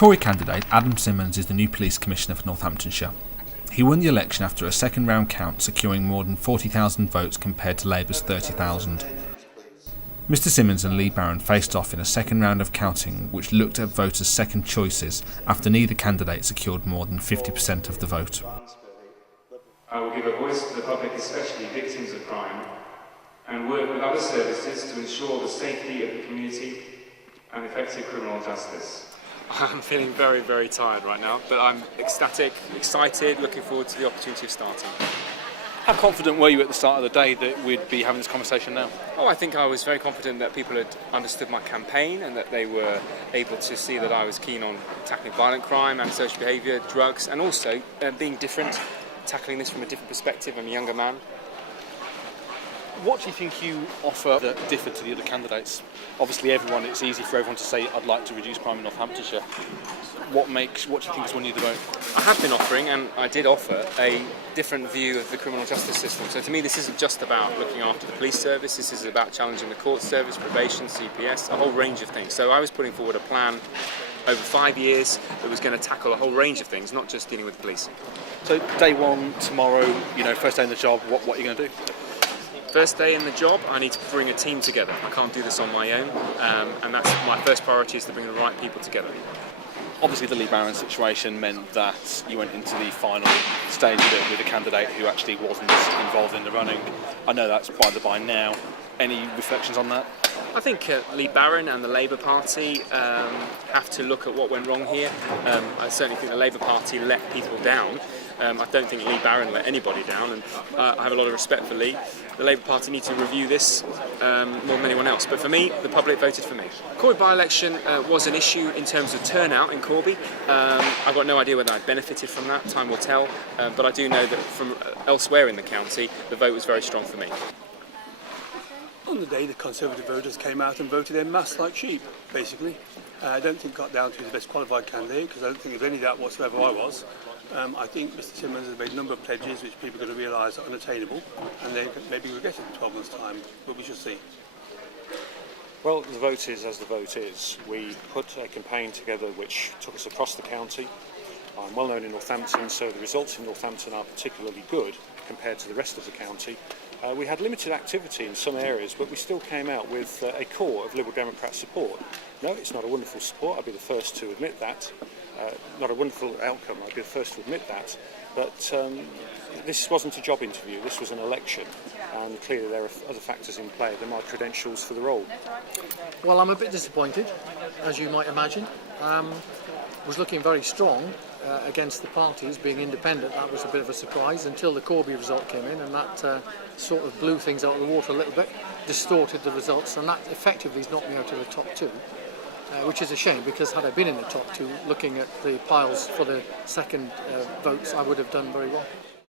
Tory candidate Adam Simmons is the new Police Commissioner for Northamptonshire. He won the election after a second round count, securing more than 40,000 votes compared to Labour's 30,000. Mr Simmons and Lee Barron faced off in a second round of counting which looked at voters' second choices after neither candidate secured more than 50% of the vote. I will give a voice to the public, especially victims of crime, and work with other services to ensure the safety of the community and effective criminal justice. I'm feeling very, very tired right now, but I'm ecstatic, excited, looking forward to the opportunity of starting. How confident were you at the start of the day that we'd be having this conversation now? Oh, I think I was very confident that people had understood my campaign and that they were able to see that I was keen on tackling violent crime, antisocial behaviour, drugs, and also being different, tackling this from a different perspective. I'm a younger man. What do you think you offer that differed to the other candidates? Obviously, it's easy for everyone to say, I'd like to reduce crime in Northamptonshire. What do you think has won you the vote? I have been offering, and I did offer, a different view of the criminal justice system. So to me, this isn't just about looking after the police service, this is about challenging the court service, probation, CPS, a whole range of things. So I was putting forward a plan over 5 years that was going to tackle a whole range of things, not just dealing with the police. So day one, tomorrow, first day in the job, what are you going to do? First day in the job, I need to bring a team together. I can't do this on my own, and that's my first priority, is to bring the right people together. Obviously, the Lee Barron situation meant that you went into the final stage with a candidate who actually wasn't involved in the running. I know that's by the by now. Any reflections on that? I think Lee Barron and the Labour Party have to look at what went wrong here. I certainly think the Labour Party let people down. I don't think Lee Barron let anybody down, and I have a lot of respect for Lee. The Labour Party need to review this more than anyone else. But for me, the public voted for me. Corby by-election was an issue in terms of turnout in Corby. I've got no idea whether I benefited from that, time will tell. But I do know that from elsewhere in the county, the vote was very strong for me. On the day, the Conservative voters came out and voted en masse like sheep, basically. I don't think it got down to the best qualified candidate, because I don't think there's any doubt whatsoever I was. I think Mr Simmons has made a number of pledges which people are going to realise are unattainable, and they maybe regret it in 12 months' time, but we shall see. Well, the vote is as the vote is. We put a campaign together which took us across the county. I'm well known in Northampton, so the results in Northampton are particularly good compared to the rest of the county. We had limited activity in some areas, but we still came out with a core of Liberal Democrat support. No, it's not a wonderful support, I'd be the first to admit that. Not a wonderful outcome, I'd be the first to admit that. But this wasn't a job interview, this was an election. And clearly there are other factors in play than my credentials for the role. Well, I'm a bit disappointed, as you might imagine. Was looking very strong against the parties, being independent. That was a bit of a surprise until the Corby result came in, and that sort of blew things out of the water a little bit, distorted the results, and that effectively has knocked me out of the top two, which is a shame, because had I been in the top two, looking at the piles for the second votes, I would have done very well.